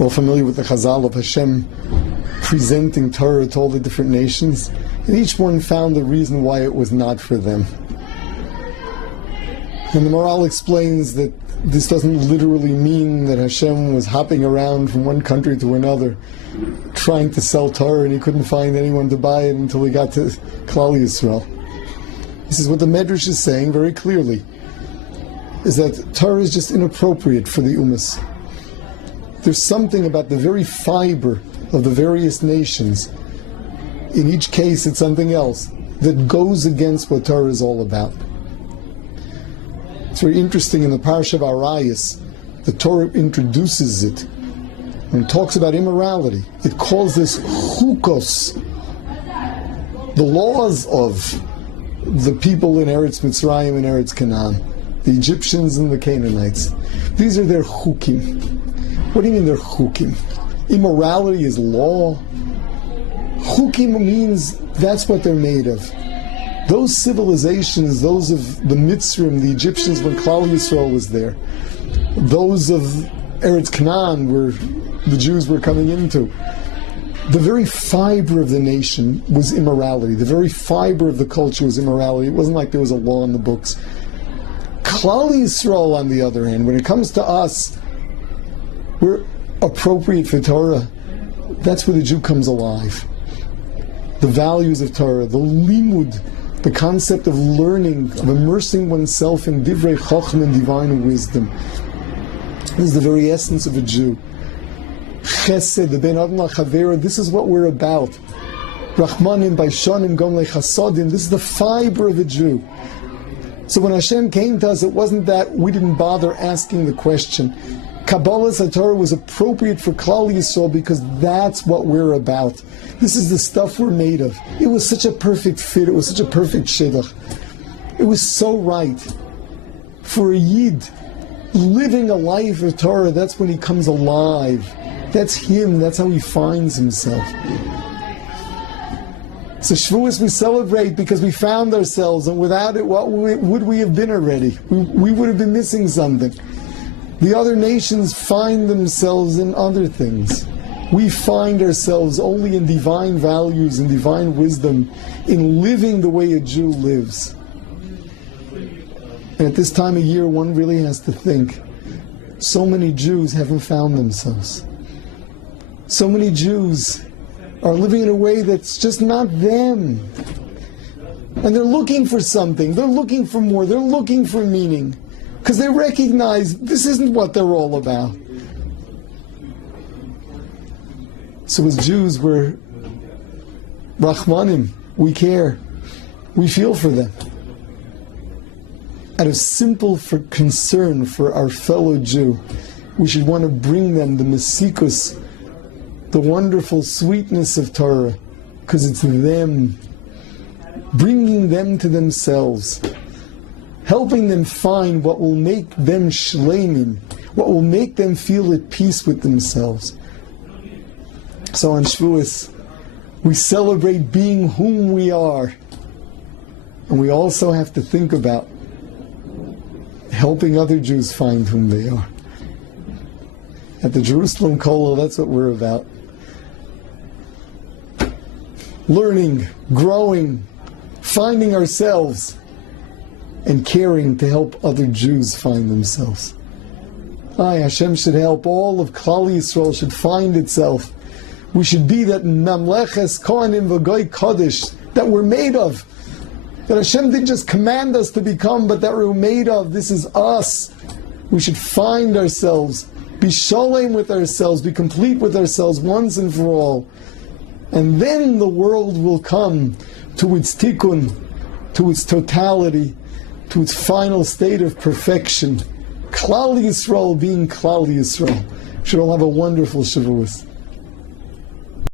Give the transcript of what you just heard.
well familiar with the Chazal of Hashem presenting Torah to all the different nations, and each one found the reason why it was not for them. And the Maral explains that this doesn't literally mean that Hashem was hopping around from one country to another trying to sell Torah and he couldn't find anyone to buy it until he got to Klal Yisrael. He says what the Medrash is saying very clearly is that Torah is just inappropriate for the Ummas. There's something about the very fiber of the various nations, in each case it's something else, that goes against what Torah is all about. It's very interesting in the Parsha of Arayos, the Torah introduces it. When it talks about immorality, it calls this chukos, the laws of the people in Eretz Mitzrayim and Eretz Canaan, the Egyptians and the Canaanites. These are their chukim. What do you mean they're chukim? Immorality is law. Chukim means that's what they're made of. Those civilizations, those of the Mitzrim, the Egyptians when Klal Yisrael was there, those of Eretz Canaan where the Jews were coming into, the very fiber of the nation was immorality. The very fiber of the culture was immorality. It wasn't like there was a law in the books. Klal Yisrael, on the other hand, when it comes to us, we're appropriate for Torah. That's where the Jew comes alive. The values of Torah, the limud, the concept of learning, of immersing oneself in divrei chacham and divine wisdom. This is the very essence of a Jew. Chesed, the ben adam lachavera, this is what we're about. Rachmanim, baishanim, gomlei chasadim, this is the fiber of a Jew. So when Hashem came to us, it wasn't that we didn't bother asking the question. Kabbalah Torah was appropriate for Klal Yisrael because that's what we're about. This is the stuff we're made of. It was such a perfect fit. It was such a perfect Shidduch. It was so right. For a Yid, living a life of Torah, that's when he comes alive. That's him. That's how he finds himself. So Shavuos we celebrate because we found ourselves, and without it, what would we have been already? We would have been missing something. The other nations find themselves in other things. We find ourselves only in divine values and divine wisdom, in living the way a Jew lives. And at this time of year, one really has to think, so many Jews haven't found themselves. So many Jews are living in a way that's just not them. And they're looking for something, they're looking for more, they're looking for meaning. Because they recognize this isn't what they're all about. So as Jews, we're Rachmanim, we care, we feel for them. Out of simple concern for our fellow Jew, we should want to bring them the mesikus, the wonderful sweetness of Torah, because it's them, bringing them to themselves, helping them find what will make them shleimin, what will make them feel at peace with themselves. So on Shavuos, we celebrate being whom we are. And we also have to think about helping other Jews find whom they are. At the Jerusalem Kollel, that's what we're about. Learning, growing, finding ourselves, and caring to help other Jews find themselves. Hashem should help all of Klal Yisrael should find itself. We should be that Mamleches Kohanim V'Goy Kodesh that we're made of. That Hashem didn't just command us to become, but that we're made of. This is us. We should find ourselves, be sholem with ourselves, be complete with ourselves once and for all. And then the world will come to its tikkun, to its totality, to its final state of perfection. Klal Yisrael being Klal Yisrael. Should all have a wonderful Shavuos.